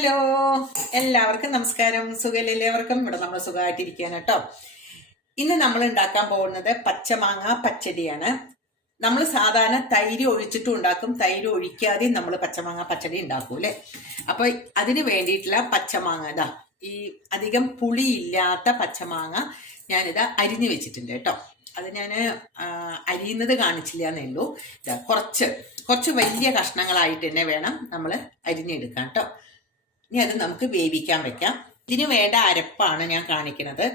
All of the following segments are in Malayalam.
ഹലോ. എല്ലാവർക്കും നമസ്കാരം. സുഖല്ലേ എല്ലാവർക്കും? ഇവിടെ നമ്മൾ സുഖമായിട്ടിരിക്കുകയാണ് കേട്ടോ. ഇന്ന് നമ്മൾ ഉണ്ടാക്കാൻ പോകുന്നത് പച്ചമാങ്ങ പച്ചടിയാണ്. നമ്മൾ സാധാരണ തൈര് ഒഴിച്ചിട്ടും ഉണ്ടാക്കും. തൈര് ഒഴിക്കാതെയും നമ്മൾ പച്ചമാങ്ങ പച്ചടി ഉണ്ടാക്കും അപ്പോൾ അപ്പൊ അതിന് വേണ്ടിയിട്ടുള്ള പച്ചമാങ്ങ ഇതാ ഈ അധികം പുളിയില്ലാത്ത പച്ചമാങ്ങ ഞാനിത് അരിഞ്ഞു വെച്ചിട്ടുണ്ട് കേട്ടോ. അത് ഞാൻ അരിയുന്നത് കാണിച്ചില്ല എന്നേ ഉള്ളൂ. കുറച്ച് കുറച്ച് വലിയ കഷ്ണങ്ങളായിട്ട് തന്നെ വേണം നമ്മൾ അരിഞ്ഞെടുക്കാം കേട്ടോ. ഇനി അത് നമുക്ക് വേവിക്കാൻ വെക്കാം. ഇതിന് വേണ്ട അരപ്പാണ് ഞാൻ കാണിക്കുന്നത്.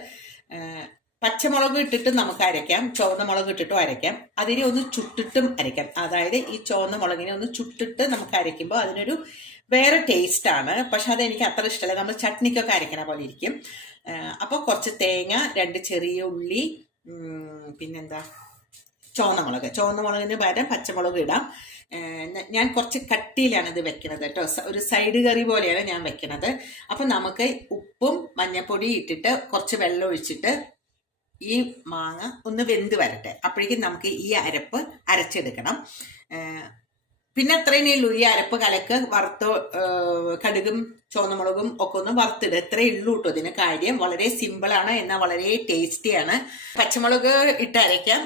പച്ചമുളക് ഇട്ടിട്ട് നമുക്ക് അരയ്ക്കാം. ചുവന്ന മുളക് ഇട്ടിട്ടും അരയ്ക്കാം. അതിനെ ഒന്ന് ചുട്ടിട്ടും അരയ്ക്കാം. അതായത് ഈ ചുവന്ന മുളകിനെ ഒന്ന് ചുട്ടിട്ട് നമുക്ക് അരയ്ക്കുമ്പോൾ അതിനൊരു വേറെ ടേസ്റ്റ് ആണ്. പക്ഷെ അത് എനിക്ക് അത്ര ഇഷ്ടമല്ല. നമ്മൾ ചട്നിക്കൊക്കെ അരയ്ക്കണ പോലെ ഇരിക്കും. അപ്പോൾ കുറച്ച് തേങ്ങ രണ്ട് ചെറിയ ഉള്ളി പിന്നെന്താ? ചുവന്ന മുളക് ചുവന്ന മുളകിന് പകരം പച്ചമുളക് ഇടാം. ഞാൻ കുറച്ച് കട്ടിയിലാണ് ഇത് വെക്കുന്നത് കേട്ടോ. ഒരു സൈഡ് കറി പോലെയാണ് ഞാൻ വെക്കുന്നത് അപ്പൊ നമുക്ക് ഉപ്പും മഞ്ഞപ്പൊടി ഇട്ടിട്ട് കുറച്ച് വെള്ളം ഒഴിച്ചിട്ട് ഈ മാങ്ങ ഒന്ന് വെന്ത് വരട്ടെ. അപ്പോഴേക്കും നമുക്ക് ഈ അരപ്പ് അരച്ചെടുക്കണം. പിന്നെ അത്രയേ ഉള്ളൂ. ഈ അരപ്പ് കലക്ക് വറുത്തോ കടുകും ചുവന്നമുളകും ഒക്കെ ഒന്ന് വറുത്തിടുക. ഇത്രയേ ഉള്ളൂ കേട്ടോ ഇതിന് കാര്യം. വളരെ സിമ്പിളാണ് എന്നാൽ വളരെ ടേസ്റ്റിയാണ്. പച്ചമുളക് ഇട്ട് അരയ്ക്കാം.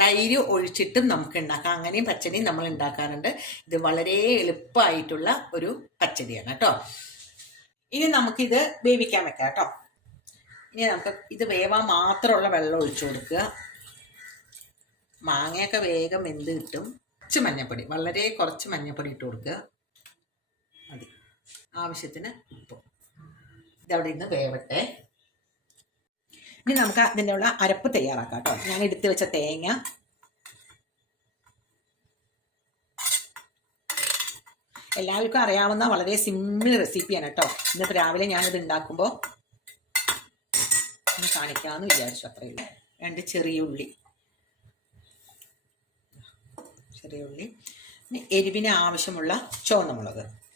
തൈര് ഒഴിച്ചിട്ടും നമുക്ക് ഉണ്ടാക്കാം അങ്ങനെയും പച്ചടിയും നമ്മൾ ഉണ്ടാക്കാറുണ്ട്. ഇത് വളരെ എളുപ്പമായിട്ടുള്ള ഒരു പച്ചടിയാണ് കേട്ടോ. ഇനി നമുക്കിത് വേവിക്കാൻ വെക്കാം കേട്ടോ. ഇനി നമുക്ക് ഇത് വേവാൻ മാത്രമുള്ള വെള്ളം ഒഴിച്ചു കൊടുക്കുക. മാങ്ങയൊക്കെ വേഗം വെന്ത് കിട്ടും. കുറച്ച് മഞ്ഞപ്പൊടി വളരെ കുറച്ച് മഞ്ഞപ്പൊടി ഇട്ട് കൊടുക്കുക. മതി. ആവശ്യത്തിന് ഉപ്പ്. ഇതവിടെ ഇന്ന് വേവട്ടെ. ഇനി നമുക്ക് അതിന്റെ ഉള്ള അരപ്പ് തയ്യാറാക്കാം കേട്ടോ. ഞാൻ എടുത്തു വെച്ച തേങ്ങ. എല്ലാവർക്കും അറിയാവുന്ന വളരെ സിമ്പിൾ റെസിപ്പിയാണ് കേട്ടോ. ഇന്നിപ്പോൾ രാവിലെ ഞാനിത് ഉണ്ടാക്കുമ്പോൾ ഒന്ന് കാണിക്കാമെന്ന് വിചാരിച്ചു അത്രയേ ഉള്ളൂ. രണ്ട് ചെറിയ ഉള്ളി. ചെറിയ ഉള്ളി. പിന്നെ എരിവിന് ആവശ്യമുള്ള ചുവന്ന മുളക്.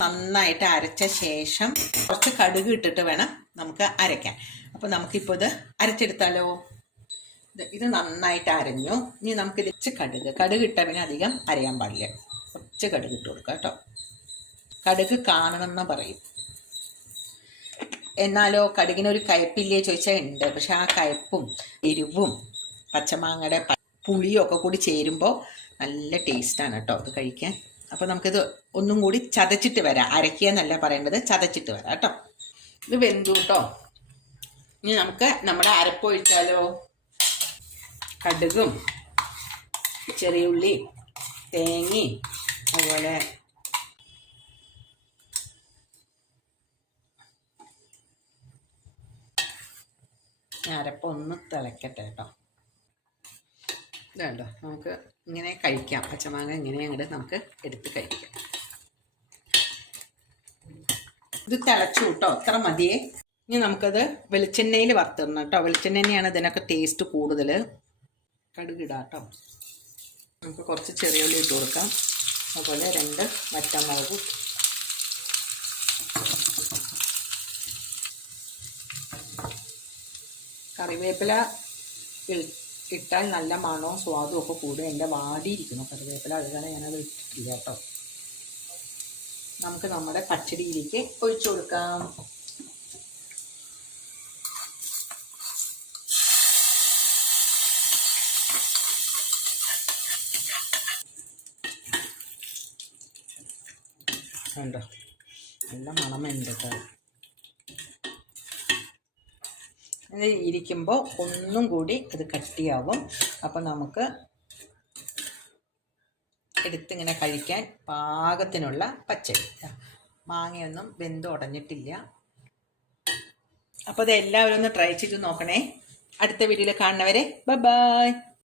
നന്നായിട്ട് അരച്ച ശേഷം കുറച്ച് കടുക് ഇട്ടിട്ട് വേണം നമുക്ക് അരയ്ക്കാൻ. അപ്പോൾ നമുക്കിപ്പോൾ ഇത് അരച്ചെടുത്താലോ? ഇത് നന്നായിട്ട് അരഞ്ഞു. ഇനി നമുക്ക് ഇച്ച് കടുക്. കടുക് ഇട്ടാൽ പിന്നെ അധികം അരയാൻ പാടില്ല. കുറച്ച് കടുക് ഇട്ട് കൊടുക്കുക കേട്ടോ. കടുക് കാണണം എന്ന് പറയും. എന്നാലോ കടുകിനൊരു കയപ്പില്ലേ ചോദിച്ചാൽ ഉണ്ട്. പക്ഷെ ആ കയപ്പും എരിവും പച്ചമാങ്ങയുടെ പുളിയും ഒക്കെ കൂടി ചേരുമ്പോൾ നല്ല ടേസ്റ്റാണ് കേട്ടോ. അത് കഴിക്കാൻ. അപ്പോൾ നമുക്കിത് ഒന്നും കൂടി ചതച്ചിട്ട് വരാം. അരക്കുക എന്നല്ല പറയേണ്ടത് ചതച്ചിട്ട് വരാം കേട്ടോ. ഇത് വെന്തു കേട്ടോ. ഇനി നമുക്ക് നമ്മുടെ അരപ്പൊഴിച്ചാലോ കടുകും ചെറിയ ഉള്ളി തേങ്ങയും അതുപോലെ അരപ്പൊന്ന് അരപ്പ് തിളക്കട്ടെ കേട്ടോ. ഇതുണ്ടോ? നമുക്ക് ഇങ്ങനെ കഴിക്കാം. പച്ചമാങ്ങ ഇങ്ങനെ അങ്ങോട്ട് നമുക്ക് എടുത്ത് കഴിക്കാം. ഇത് തിളച്ചു കേട്ടോ? അത്ര മതിയേ. ഇനി നമുക്കത് വെളിച്ചെണ്ണയിൽ വറുത്തിടണം കേട്ടോ. വെളിച്ചെണ്ണ തന്നെയാണ് ഇതിനൊക്കെ ടേസ്റ്റ് കൂടുതൽ. കടുകിടാം കേട്ടോ. നമുക്ക് കുറച്ച് ചെറിയ ഉള്ളി ഇട്ട് കൊടുക്കാം. അതുപോലെ രണ്ട് വറ്റമുളക്. കറിവേപ്പില ഇട്ടാൽ നല്ല മണവും സ്വാദും ഒക്കെ കൂടും. എന്റെ വാടിയിരിക്കുന്നു. കറിവേപ്പില അത് കാരണം ഞാനത് ഇട്ടിട്ടില്ല കേട്ടോ. നമുക്ക് നമ്മുടെ പച്ചടിയിലേക്ക് ഒഴിച്ചു കൊടുക്കാം. കണ്ടോ? നല്ല മണമുണ്ട് കേട്ടോ. ഇത് ഇരിക്കുമ്പോൾ ഒന്നും കൂടി അത് കട്ടിയാവും. അപ്പം നമുക്ക് എടുത്തിങ്ങനെ കഴിക്കാൻ പാകത്തിനുള്ള പച്ചടി. മാങ്ങയൊന്നും വെന്ത് ഉടഞ്ഞിട്ടില്ല. അപ്പോൾ ഇത് എല്ലാവരും ഒന്ന് ട്രൈ ചെയ്ത് നോക്കണേ. അടുത്ത വീഡിയോയിൽ കാണുന്നവരെ ബൈ.